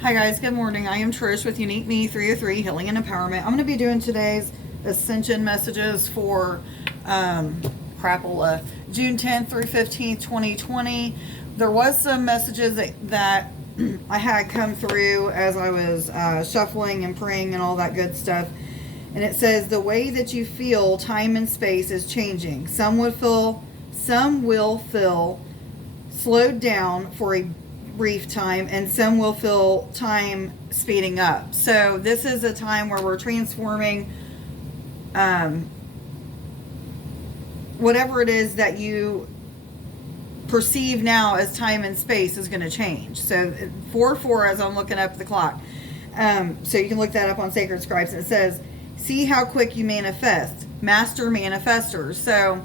Hi guys, good morning. I am Trish with Unique Me 303 Healing and Empowerment. I'm going to be doing today's Ascension messages for Crapola, June 10th through 15th, 2020. There was some messages that I had come through as I was shuffling and praying and all that good stuff. And it says the way that you feel time and space is changing. Some will feel slowed down for a brief time, and some will feel time speeding up. So this is a time where we're transforming whatever it is that you perceive now as time and space is going to change. So 4/4 as I'm looking up the clock. So you can look that up on Sacred Scribes. And it says, see how quick you manifest. Master manifestors. So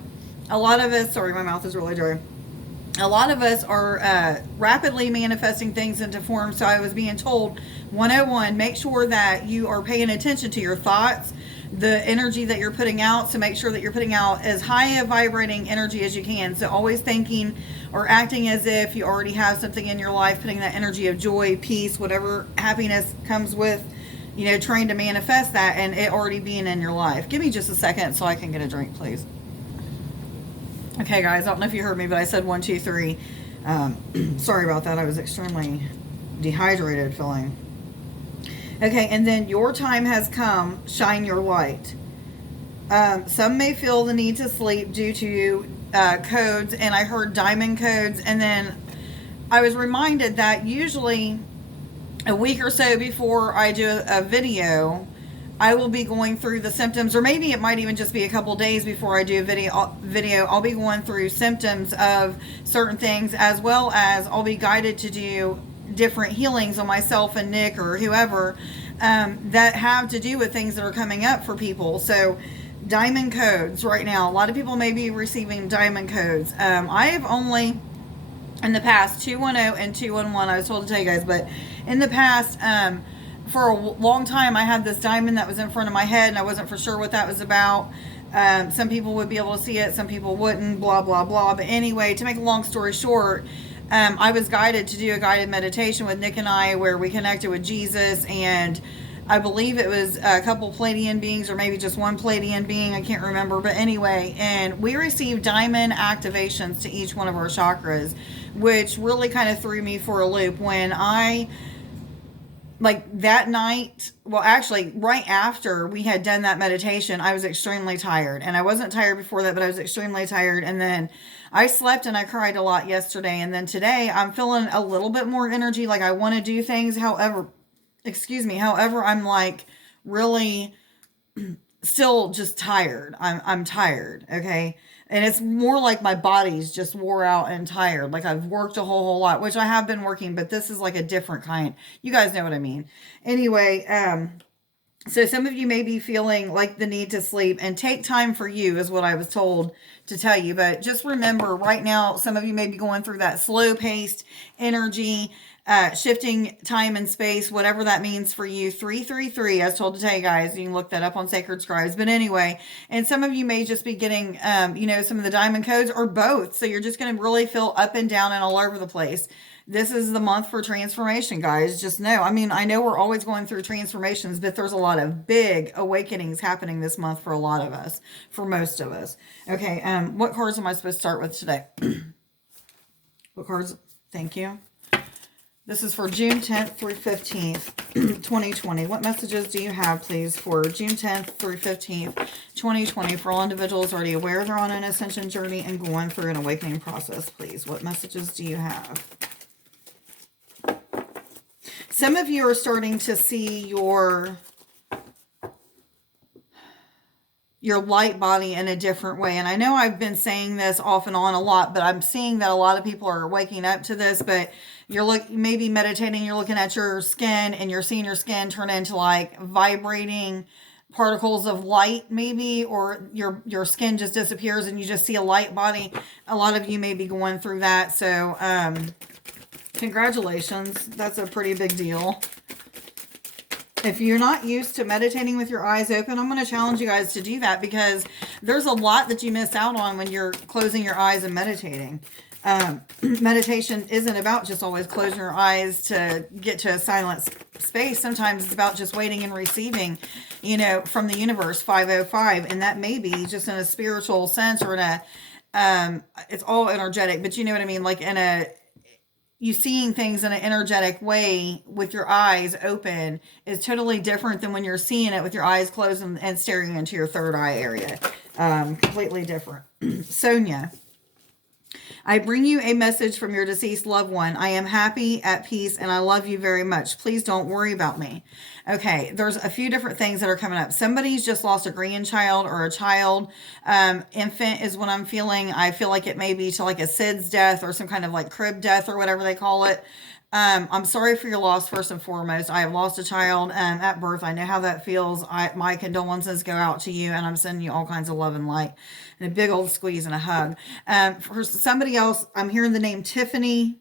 a lot of us, sorry, my mouth is really dry. A lot of us are rapidly manifesting things into form. So I was being told 101, make sure that you are paying attention to your thoughts, the energy that you're putting out. So make sure that you're putting out as high a vibrating energy as you can. So always thinking or acting as if you already have something in your life, putting that energy of joy, peace, whatever happiness comes with, trying to manifest that and it already being in your life. Give me just a second so I can get a drink, please. Okay, guys, I don't know if you heard me, but I said 1, 2, 3. Sorry about that. I was extremely dehydrated feeling. Okay, and then your time has come. Shine your light. Some may feel the need to sleep due to codes, and I heard diamond codes, and then I was reminded that usually a week or so before I do a video, I will be going through the symptoms, or maybe it might even just be a couple days before I do a video. I'll be going through symptoms of certain things, as well as I'll be guided to do different healings on myself and Nick or whoever that have to do with things that are coming up for people. So diamond codes right now, a lot of people may be receiving diamond codes. I have only in the past 210 and 211, I was told to tell you guys, but in the past, for a long time, I had this diamond that was in front of my head, and I wasn't for sure what that was about. Some people would be able to see it, some people wouldn't, blah, blah, blah. But anyway, to make a long story short, I was guided to do a guided meditation with Nick and I where we connected with Jesus, and I believe it was a couple Pleiadian beings or maybe just one Pleiadian being, I can't remember. But anyway, and we received diamond activations to each one of our chakras, which really kind of threw me for a loop when that night, well, actually, right after we had done that meditation, I was extremely tired. And I wasn't tired before that, but I was extremely tired. And then I slept and I cried a lot yesterday. And then today, I'm feeling a little bit more energy. Like I want to do things. However, I'm like really still just tired. I'm tired. Okay. And it's more like my body's just wore out and tired. Like I've worked a whole lot, which I have been working, but this is like a different kind. You guys know what I mean. Anyway, so some of you may be feeling like the need to sleep, and take time for you is what I was told to tell you. But just remember right now, some of you may be going through that slow paced energy, shifting time and space, whatever that means for you. 333, I was told to tell you guys, you can look that up on Sacred Scribes. But anyway, and some of you may just be getting, some of the diamond codes or both. So you're just going to really feel up and down and all over the place. This is the month for transformation, guys. Just know. I mean, I know we're always going through transformations, but there's a lot of big awakenings happening this month for a lot of us, for most of us. Okay, what cards am I supposed to start with today? What cards? Thank you. This is for June 10th through 15th, 2020. What messages do you have, please, for June 10th through 15th, 2020, for all individuals already aware they're on an ascension journey and going through an awakening process, please? What messages do you have? Some of you are starting to see your light body in a different way. And I know I've been saying this off and on a lot, but I'm seeing that a lot of people are waking up to this. But you're maybe meditating, you're looking at your skin and you're seeing your skin turn into like vibrating particles of light maybe, or your skin just disappears and you just see a light body. A lot of you may be going through that. So, congratulations. That's a pretty big deal. If you're not used to meditating with your eyes open, I'm going to challenge you guys to do that, because there's a lot that you miss out on when you're closing your eyes and meditating. Meditation isn't about just always closing your eyes to get to a silent space. Sometimes it's about just waiting and receiving, from the universe, 505. And that may be just in a spiritual sense or in it's all energetic, but you know what I mean? Like you seeing things in an energetic way with your eyes open is totally different than when you're seeing it with your eyes closed and staring into your third eye area. Completely different. Sonia. I bring you a message from your deceased loved one. I am happy, at peace, and I love you very much. Please don't worry about me. Okay, there's a few different things that are coming up. Somebody's just lost a grandchild or a child. Infant is what I'm feeling. I feel like it may be to like a SIDS death or some kind of like crib death or whatever they call it. I'm sorry for your loss, first and foremost. I have lost a child at birth. I know how that feels. My condolences go out to you, and I'm sending you all kinds of love and light, and a big old squeeze and a hug. For somebody else, I'm hearing the name Tiffany.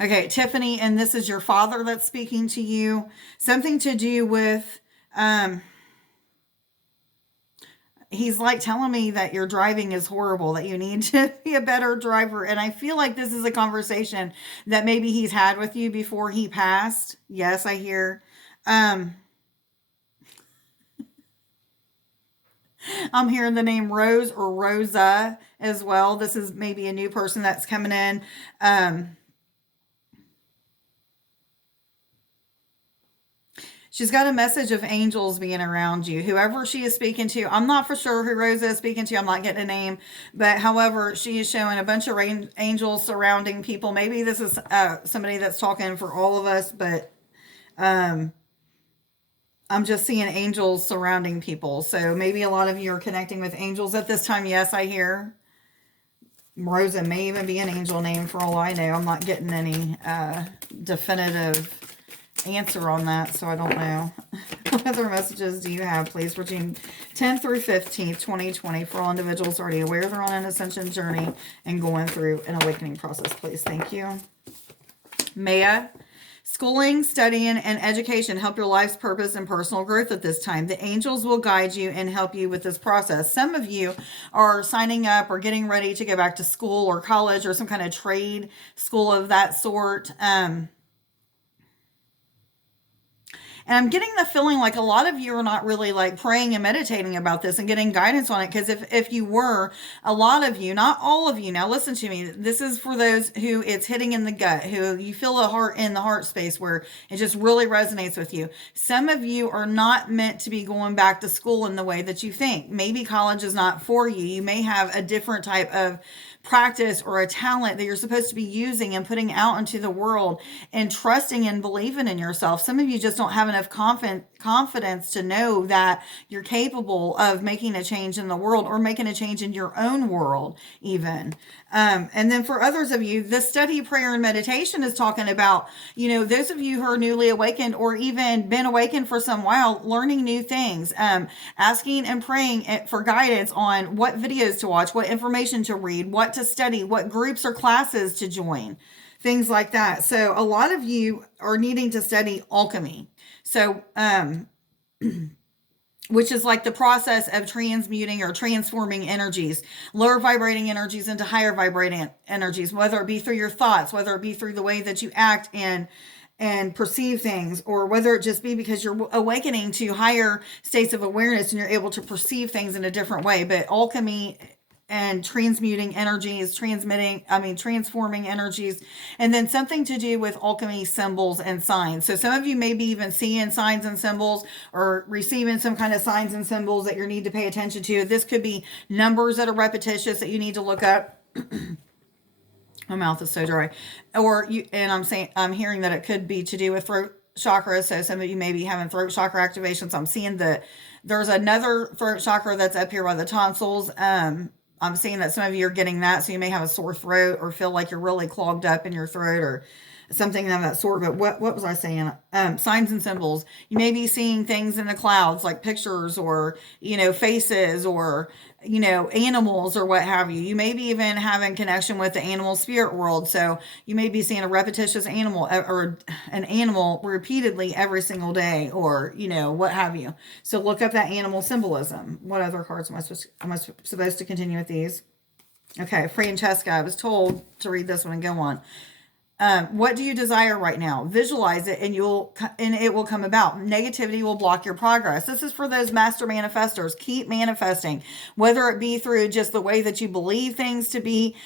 Okay, Tiffany, and this is your father that's speaking to you. Something to do with... he's like telling me that your driving is horrible, that you need to be a better driver. And I feel like this is a conversation that maybe he's had with you before he passed. Yes, I hear. I'm hearing the name Rose or Rosa as well. This is maybe a new person that's coming in. She's got a message of angels being around you. Whoever she is speaking to, I'm not for sure who Rosa is speaking to. I'm not getting a name. But however, she is showing a bunch of angels surrounding people. Maybe this is somebody that's talking for all of us. But I'm just seeing angels surrounding people. So maybe a lot of you are connecting with angels at this time. Yes, I hear. Rosa may even be an angel name for all I know. I'm not getting any definitive answer on that, so I don't know. What other messages do you have, please, for June 10th through 15th, 2020, for all individuals already aware they're on an ascension journey and going through an awakening process, please? Thank you. Maya, schooling, studying, and education help your life's purpose and personal growth at this time. The angels will guide you and help you with this process. Some of you are signing up or getting ready to go back to school or college or some kind of trade school of that sort. And I'm getting the feeling like a lot of you are not really like praying and meditating about this and getting guidance on it. Because if you were, a lot of you, not all of you, now listen to me. This is for those who it's hitting in the gut, who you feel a heart in the heart space where it just really resonates with you. Some of you are not meant to be going back to school in the way that you think. Maybe college is not for you. You may have a different type of practice or a talent that you're supposed to be using and putting out into the world and trusting and believing in yourself. Some of you just don't have enough confidence to know that you're capable of making a change in the world or making a change in your own world even. And then for others of you, the study, prayer, and meditation is talking about, those of you who are newly awakened or even been awakened for some while, learning new things, asking and praying for guidance on what videos to watch, what information to read, what to study, what groups or classes to join, things like that. So a lot of you are needing to study alchemy. So, which is like the process of transmuting or transforming energies, lower vibrating energies into higher vibrating energies, whether it be through your thoughts, whether it be through the way that you act and perceive things, or whether it just be because you're awakening to higher states of awareness and you're able to perceive things in a different way. But alchemy and transmuting energies, transforming energies, and then something to do with alchemy symbols and signs. So some of you may be even seeing signs and symbols or receiving some kind of signs and symbols that you need to pay attention to. This could be numbers that are repetitious that you need to look up. My mouth is so dry. I'm hearing that it could be to do with throat chakra. So some of you may be having throat chakra activations. I'm seeing there's another throat chakra that's up here by the tonsils. I'm seeing that some of you are getting that, so you may have a sore throat or feel like you're really clogged up in your throat or something of that sort. But what was I saying? Signs and symbols. You may be seeing things in the clouds like pictures or, faces or, animals or what have you. You may be even having connection with the animal spirit world. So you may be seeing a repetitious animal or an animal repeatedly every single day or, what have you. So look up that animal symbolism. What other cards am I supposed to continue with these? Okay, Francesca, I was told to read this one and go on. What do you desire right now? Visualize it, and it will come about. Negativity will block your progress. This is for those master manifestors. Keep manifesting, whether it be through just the way that you believe things to be.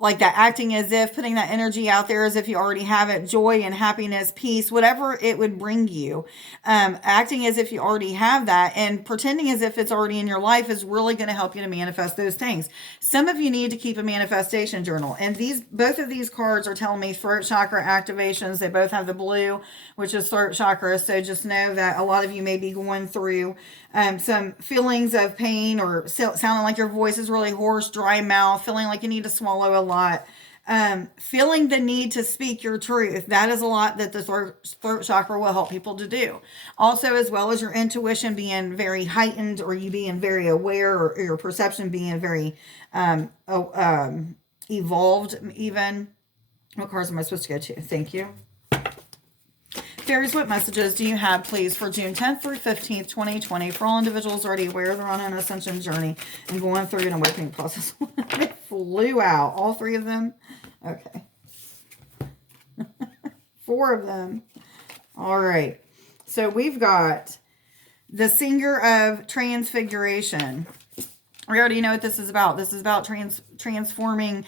Like that, acting as if, putting that energy out there as if you already have it, joy and happiness, peace, whatever it would bring you, acting as if you already have that and pretending as if it's already in your life is really going to help you to manifest those things. Some of you need to keep a manifestation journal, and both of these cards are telling me throat chakra activations. They both have the blue, which is throat chakra, so just know that a lot of you may be going through some feelings of pain, or sounding like your voice is really hoarse, dry mouth, feeling like you need to swallow a lot, feeling the need to speak your truth. That is a lot that the throat chakra will help people to do. Also, as well as your intuition being very heightened, or you being very aware, or your perception being very evolved even. What cards am I supposed to go to? Thank you. Fairies, what messages do you have, please, for June 10th through 15th, 2020, for all individuals already aware they're on an ascension journey and going through an awakening process? They flew out. All three of them? Okay. 4 of them. All right. So we've got the Singer of Transfiguration. We already know what this is about. This is about transforming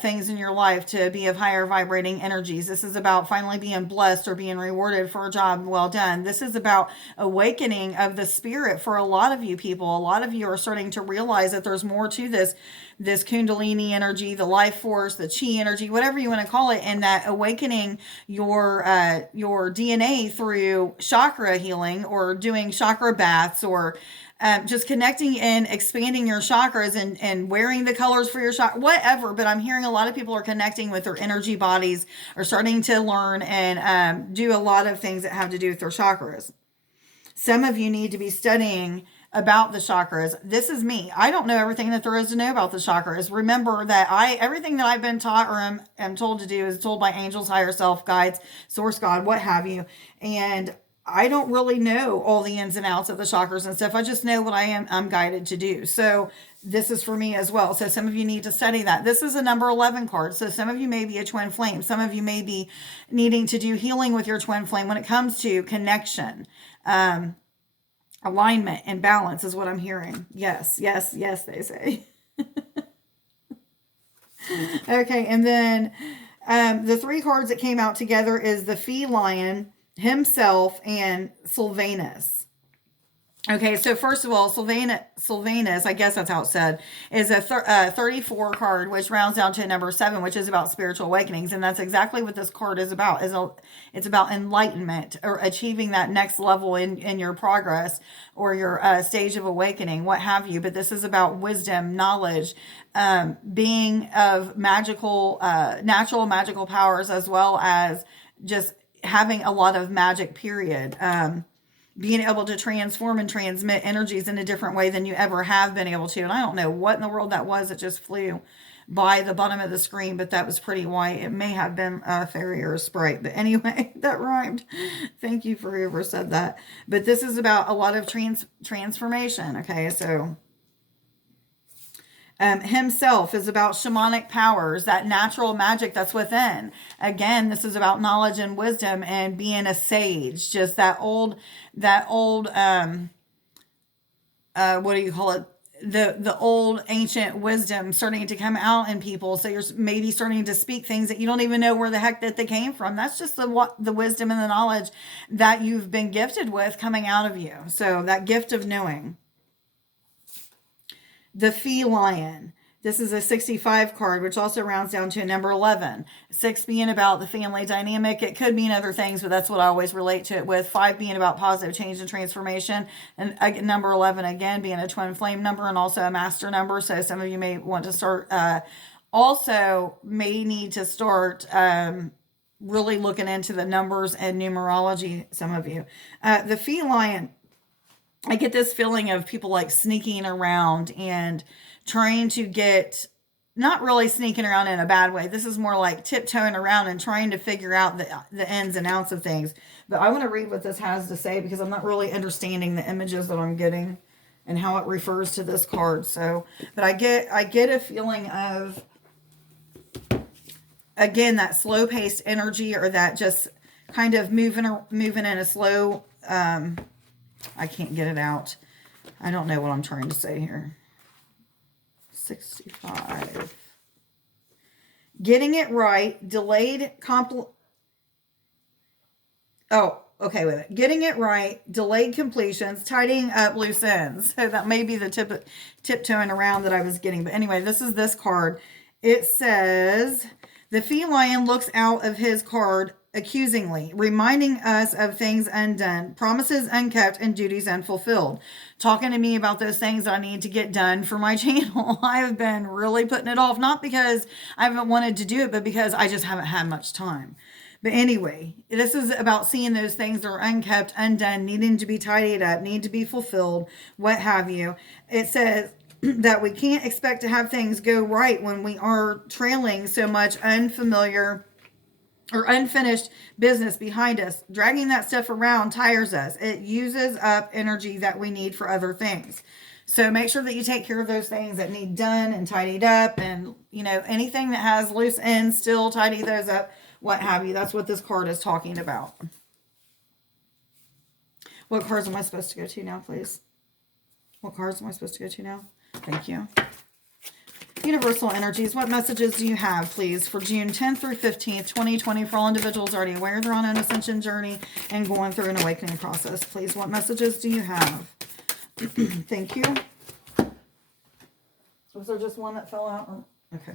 things in your life to be of higher vibrating energies. This is about finally being blessed or being rewarded for a job well done. This is about awakening of the spirit for a lot of you people. A lot of you are starting to realize that there's more to this Kundalini energy, the life force, the chi energy, whatever you want to call it, and that awakening your DNA through chakra healing, or doing chakra baths, or just connecting and expanding your chakras, and wearing the colors for your chakra, whatever. But I'm hearing a lot of people are connecting with their energy bodies, are starting to learn and do a lot of things that have to do with their chakras. Some of you need to be studying about the chakras. This is me. I don't know everything that there is to know about the chakras. Remember that everything that I've been taught or am told to do is told by angels, higher self, guides, source, God, what have you. And I don't really know all the ins and outs of the chakras and stuff. I just know what I'm guided to do. So this is for me as well. So some of you need to study that. This is a number 11 card. So some of you may be a twin flame. Some of you may be needing to do healing with your twin flame when it comes to connection, alignment, and balance is what I'm hearing. Yes, yes, yes, they say. Okay, and then the 3 cards that came out together is the Feline, himself, and Sylvanus. Okay, so first of all, Sylvanus, I guess that's how it's said, is a 34 card, which rounds down to number 7, which is about spiritual awakenings. And that's exactly what this card is about. It's about enlightenment, or achieving that next level in your progress, or your stage of awakening, what have you. But this is about wisdom, knowledge, being of natural magical powers, as well as just having a lot of magic, period. Being able to transform and transmit energies in a different way than you ever have been able to. And I don't know what in the world that was. It just flew by the bottom of the screen, but that was pretty white. It may have been a fairy or a sprite, but anyway, that rhymed. Thank you for whoever said that. But this is about a lot of transformation. Okay, so himself is about shamanic powers, that natural magic that's within. Again, this is about knowledge and wisdom and being a sage. Just that old, what do you call it? The old ancient wisdom starting to come out in people. So you're maybe starting to speak things that you don't even know where the heck that they came from. That's just the wisdom and the knowledge that you've been gifted with coming out of you. So that gift of knowing. The Feline. This is a 65 card, which also rounds down to number 11. 6 being about the family dynamic. It could mean other things, but that's what I always relate to it with. 5 being about positive change and transformation. And number 11, again, being a twin flame number and also a master number. So some of you may want to start, also may need to start really looking into the numbers and numerology, some of you. The Feline, I get this feeling of people like sneaking around and trying to get, not really sneaking around in a bad way. This is more like tiptoeing around and trying to figure out the ins and outs of things. But I want to read what this has to say because I'm not really understanding the images that I'm getting. and how it refers to this card. So, but I get a feeling of, again, that slow paced energy, or that just kind of moving in a slow, I can't get it out. I don't know what I'm trying to say here. 65. Getting it right, getting it right, delayed completions, tidying up loose ends. So that may be the tiptoeing around that I was getting. But anyway, this is this card. It says, the feline looks out of his card accusingly, reminding us of things undone, promises unkept, and duties unfulfilled. Talking to me about those things I need to get done for my channel. I have been really putting it off, not because I haven't wanted to do it, but because I just haven't had much time. But anyway, this is about seeing those things that are unkept, undone, needing to be tidied up, need to be fulfilled, what have you. It says that we can't expect to have things go right when we are trailing so much unfamiliar or unfinished business behind us. Dragging that stuff around tires us. It uses up energy that we need for other things. So make sure that you take care of those things that need done and tidied up, and, you know, anything that has loose ends, still tidy those up, what have you. That's what this card is talking about. What cards am I supposed to go to now, please? What cards am I supposed to go to now? Thank you. Universal energies, what messages do you have, please, for June 10th through 15th, 2020, for all individuals already aware they're on an ascension journey and going through an awakening process? Please, what messages do you have? Thank you. Was there just one that fell out? Okay.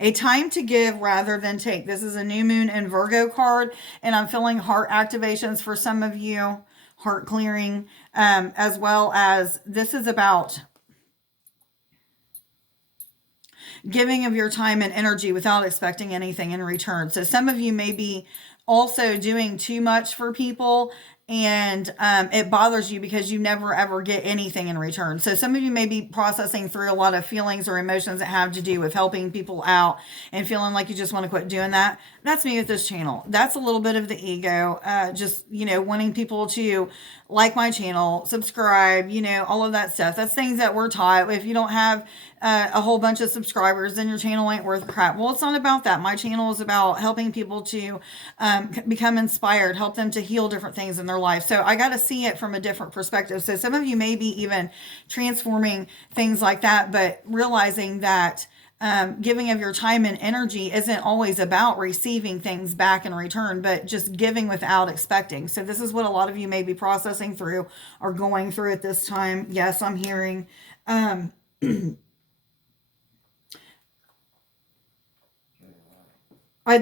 A time to give rather than take. This is a new moon and Virgo card, and I'm feeling heart activations for some of you, heart clearing, as well as this is about giving of your time and energy without expecting anything in return. So some of you may be also doing too much for people, and it bothers you because you never ever get anything in return. So some of you may be processing through a lot of feelings or emotions that have to do with helping people out and feeling like you just want to quit doing that. That's me with this channel. That's a little bit of the ego, just, you know, wanting people to like my channel, subscribe, you know, all of that stuff. That's things that we're taught. If you don't have a whole bunch of subscribers, then your channel ain't worth crap. Well, it's not about that. My channel is about helping people to become inspired, help them to heal different things in their life. So I got to see it from a different perspective. So some of you may be even transforming things like that, but realizing that giving of your time and energy isn't always about receiving things back in return, but just giving without expecting. So this is what a lot of you may be processing through or going through at this time. Yes, I'm hearing I'd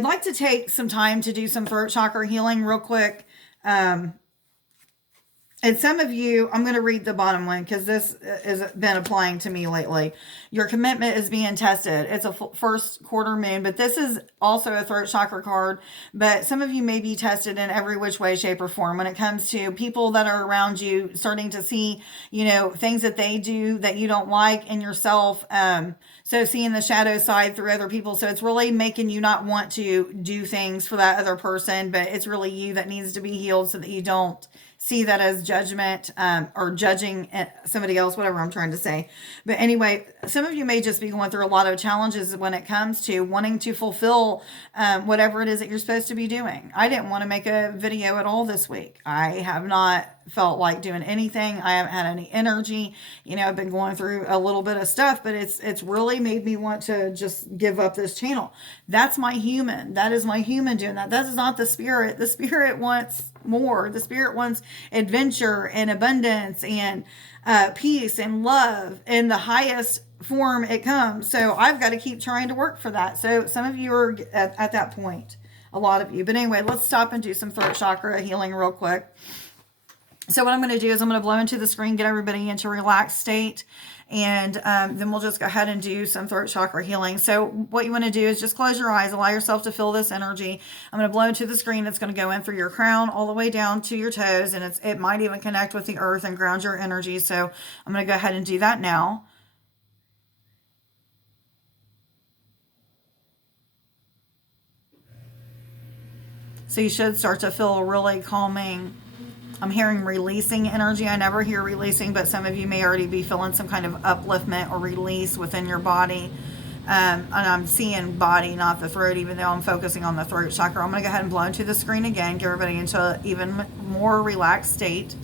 like to take some time to do some throat chakra healing real quick. And some of you, I'm going to read the bottom one because this has been applying to me lately. Your commitment is being tested. It's a first quarter moon, but this is also a throat chakra card. But some of you may be tested in every which way, shape, or form when it comes to people that are around you, starting to see, you know, things that they do that you don't like in yourself. So seeing the shadow side through other people. So it's really making you not want to do things for that other person, but it's really you that needs to be healed so that you don't see that as judgment or judging somebody else, whatever I'm trying to say. But anyway, some of you may just be going through a lot of challenges when it comes to wanting to fulfill whatever it is that you're supposed to be doing. I didn't want to make a video at all this week. I have not felt like doing anything. I haven't had any energy. You know, I've been going through a little bit of stuff, but it's really made me want to just give up this channel. That's my human. That is my human doing that. That is not the spirit. The spirit wants more. The spirit wants adventure and abundance and peace and love in the highest form it comes. So I've got to keep trying to work for that. So some of you are at that point, a lot of you. But anyway, let's stop and do some throat chakra healing real quick. So what I'm going to do is I'm going to blow into the screen, get everybody into a relaxed state, and then we'll just go ahead and do some throat chakra healing. So what you want to do is just close your eyes, allow yourself to feel this energy. I'm going to blow into the screen. It's going to go in through your crown all the way down to your toes, and it might even connect with the earth and ground your energy. So I'm going to go ahead and do that now. So you should start to feel a really calming I'm hearing releasing energy. I never hear releasing, but some of you may already be feeling some kind of upliftment or release within your body. And I'm seeing body, not the throat, even though I'm focusing on the throat chakra. I'm going to go ahead and blow into the screen again, get everybody into an even more relaxed state.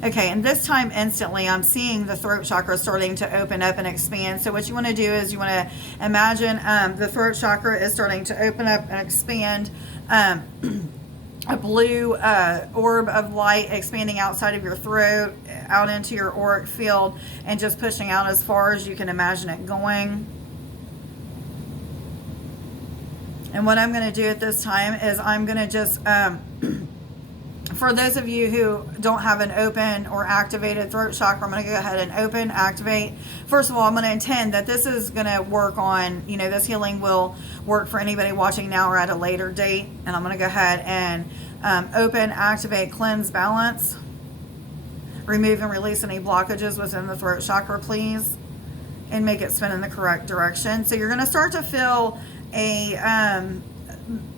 Okay, and this time instantly I'm seeing the throat chakra starting to open up and expand. So what you want to do is you want to imagine the throat chakra is starting to open up and expand. A blue orb of light expanding outside of your throat, out into your auric field, and just pushing out as far as you can imagine it going. And what I'm going to do at this time is I'm going to just... for those of you who don't have an open or activated throat chakra, I'm going to go ahead and open, activate. First of all, I'm going to intend that this is going to work on, this healing will work for anybody watching now or at a later date. And I'm going to go ahead and open, activate, cleanse, balance. Remove and release any blockages within the throat chakra, please. And make it spin in the correct direction. So you're going to start to feel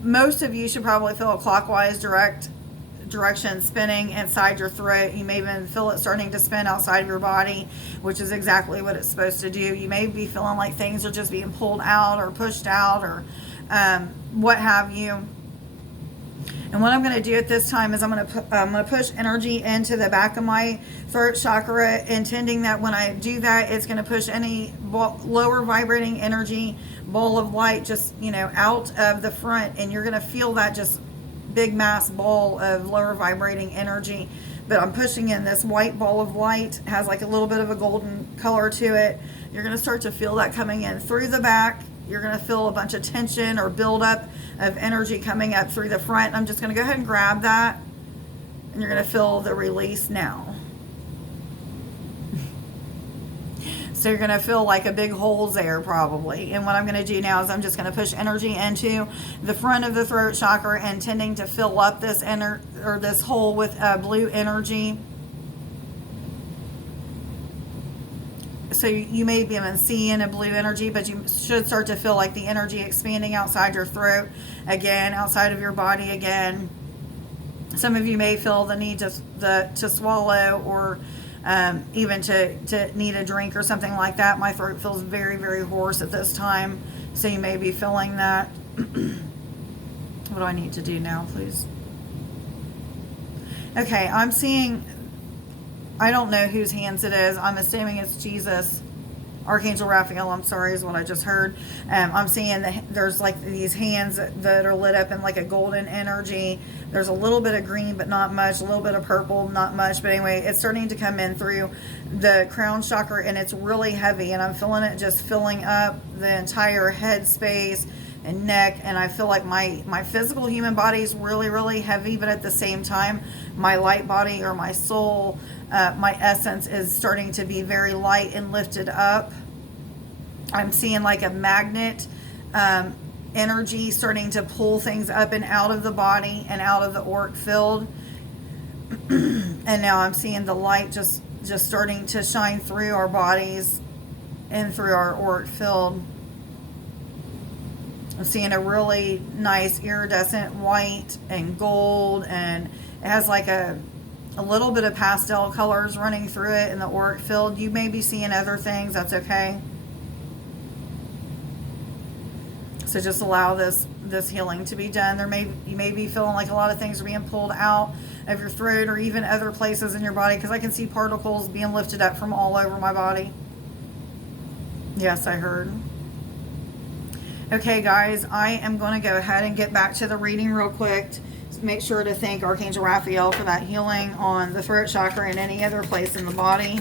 most of you should probably feel a clockwise direction spinning inside your throat. You may even feel it starting to spin outside of your body, which is exactly what it's supposed to do. You may be feeling like things are just being pulled out or pushed out or what have you. And what I'm going to do at this time is I'm going to push energy into the back of my throat chakra, intending that when I do that, it's going to push any lower vibrating energy, ball of light, just, out of the front. And you're going to feel that just big mass ball of lower vibrating energy. But I'm pushing in this white ball of light, has like a little bit of a golden color to it. You're going to start to feel that coming in through the back. You're going to feel a bunch of tension or buildup of energy coming up through the front. I'm just going to go ahead and grab that, and you're going to feel the release now. So you're going to feel like a big holes there probably. And what I'm going to do now is I'm just going to push energy into the front of the throat chakra, intending to fill up this this hole with blue energy. So you may be even seeing a blue energy, but you should start to feel like the energy expanding outside your throat again, outside of your body again. Some of you may feel the need to swallow or even to need a drink or something like that. My throat feels very, very hoarse at this time, so you may be feeling that. What do I need to do now, please? Okay, I'm seeing, I don't know whose hands it is. I'm assuming it's Jesus. Archangel Raphael, I'm sorry, is what I just heard. I'm seeing there's like these hands that are lit up in like a golden energy. There's a little bit of green, but not much. A little bit of purple, not much. But anyway, it's starting to come in through the crown chakra, and it's really heavy. And I'm feeling it just filling up the entire head space and neck. And I feel like my physical human body is really, really heavy. But at the same time, my light body or my soul, my essence is starting to be very light and lifted up. I'm seeing like a magnet energy starting to pull things up and out of the body and out of the auric field. And now I'm seeing the light just starting to shine through our bodies and through our auric field. I'm seeing a really nice iridescent white and gold, and it has like a little bit of pastel colors running through it in the auric field. You may be seeing other things, that's okay. So just allow this healing to be done. You may be feeling like a lot of things are being pulled out of your throat or even other places in your body, because I can see particles being lifted up from all over my body. Yes, I heard. Okay, guys, I am going to go ahead and get back to the reading real quick. Make sure to thank Archangel Raphael for that healing on the throat chakra and any other place in the body.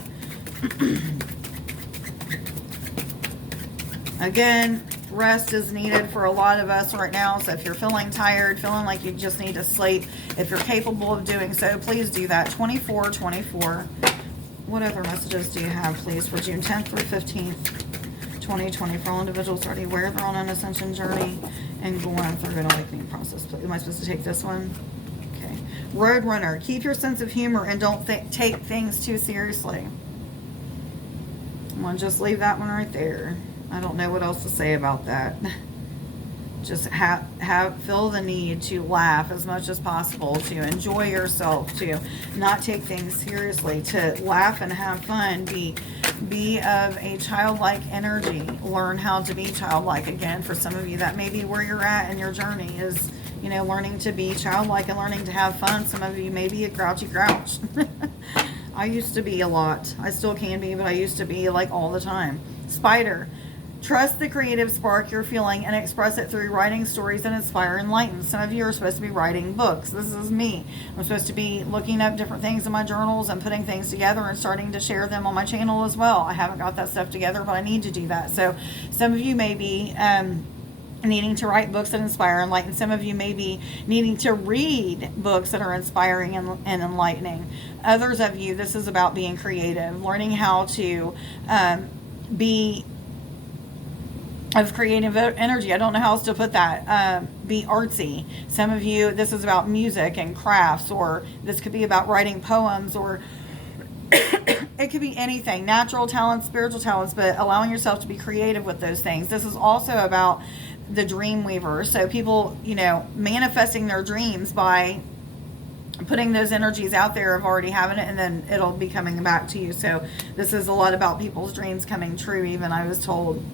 Again, rest is needed for a lot of us right now. So if you're feeling tired, feeling like you just need to sleep, if you're capable of doing so, please do that. 24/24. What other messages do you have, please, for June 10th through 15th, 2020, for all individuals already aware they're on an ascension journey and going through an awakening process? Am I supposed to take this one? Okay. Roadrunner, keep your sense of humor and don't take things too seriously. I'm going to just leave that one right there. I don't know what else to say about that. Just feel the need to laugh as much as possible, to enjoy yourself, to not take things seriously, to laugh and have fun, be of a childlike energy. Learn how to be childlike again. For some of you, that may be where you're at in your journey, is, you know, learning to be childlike and learning to have fun. Some of you may be a grouchy grouch. I used to be a lot. I still can be, but I used to be like all the time. Spider. Trust the creative spark you're feeling and express it through writing stories that inspire and enlighten. Some of you are supposed to be writing books. This is me. I'm supposed to be looking up different things in my journals and putting things together and starting to share them on my channel as well. I haven't got that stuff together, but I need to do that. So some of you may be needing to write books that inspire and enlighten. Some of you may be needing to read books that are inspiring and enlightening. Others of you, this is about being creative, learning how to be of creative energy. I don't know how else to put that. Be artsy. Some of you, this is about music and crafts, or this could be about writing poems, or it could be anything. Natural talents, spiritual talents, but allowing yourself to be creative with those things. This is also about the dream weaver. So people, you know, manifesting their dreams by putting those energies out there of already having it, and then it'll be coming back to you. So this is a lot about people's dreams coming true, even, I was told.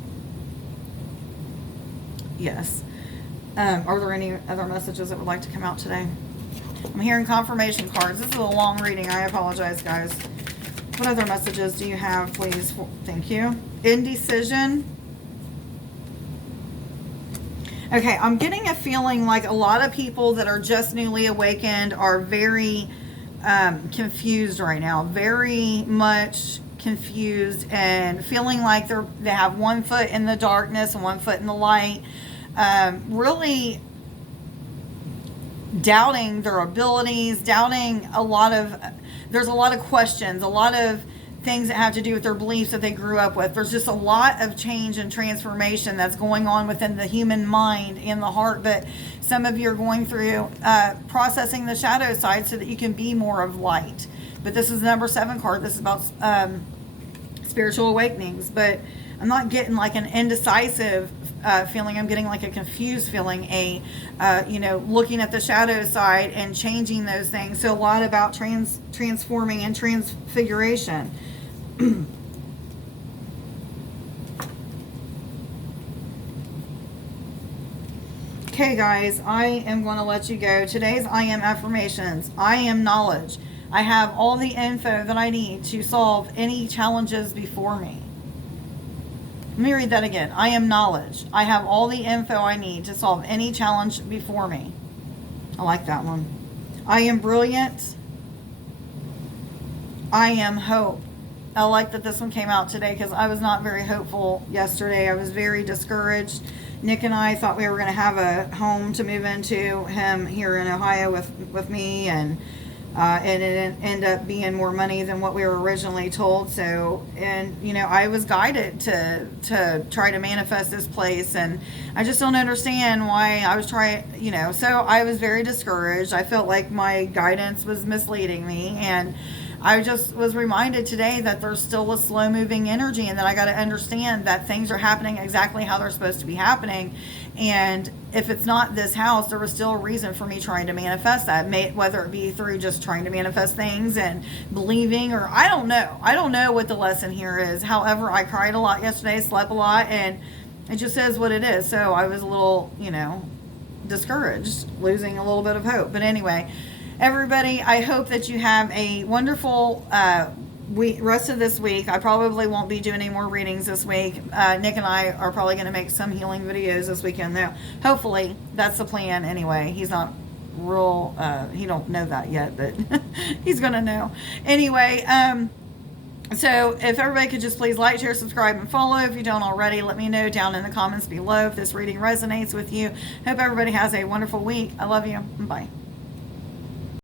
Yes. Are there any other messages that would like to come out today? I'm hearing confirmation cards. This is a long reading. I apologize, guys. What other messages do you have, please? Thank you. Indecision. Okay, I'm getting a feeling like a lot of people that are just newly awakened are very confused right now. Very much confused and feeling like they have one foot in the darkness and one foot in the light. Really doubting their abilities, doubting there's a lot of questions, a lot of things that have to do with their beliefs that they grew up with. There's just a lot of change and transformation that's going on within the human mind and the heart, but some of you are going through processing the shadow side so that you can be more of light. But this is the number 7 card. This is about spiritual awakenings, but I'm not getting like an indecisive feeling. I'm getting like a confused feeling, looking at the shadow side and changing those things. So a lot about transforming and transfiguration. Okay, guys, I am going to let you go. Today's I am affirmations. I am knowledge. I have all the info that I need to solve any challenges before me. Let me read that again. I am knowledge. I have all the info I need to solve any challenge before me. I like that one. I am brilliant. I am hope. I like that this one came out today because I was not very hopeful yesterday. I was very discouraged. Nick and I thought we were going to have a home to move into, him here in Ohio with me, and it ended up being more money than what we were originally told. So, and I was guided to try to manifest this place, and I just don't understand why I was trying, so I was very discouraged. I felt like my guidance was misleading me, and I just was reminded today that there's still a slow moving energy, and that I got to understand that things are happening exactly how they're supposed to be happening. And if it's not this house, there was still a reason for me trying to manifest that, whether it be through just trying to manifest things and believing, or I don't know what the lesson here is. However, I cried a lot yesterday, slept a lot, and it just is what it is. So I was a little, discouraged, losing a little bit of hope. But anyway, everybody, I hope that you have a wonderful rest of this week. I probably won't be doing any more readings this week. Nick and I are probably going to make some healing videos this weekend, though. Hopefully, that's the plan anyway. He's not real, he don't know that yet, but he's going to know. Anyway, so if everybody could just please like, share, subscribe, and follow. If you don't already, let me know down in the comments below if this reading resonates with you. Hope everybody has a wonderful week. I love you. Bye.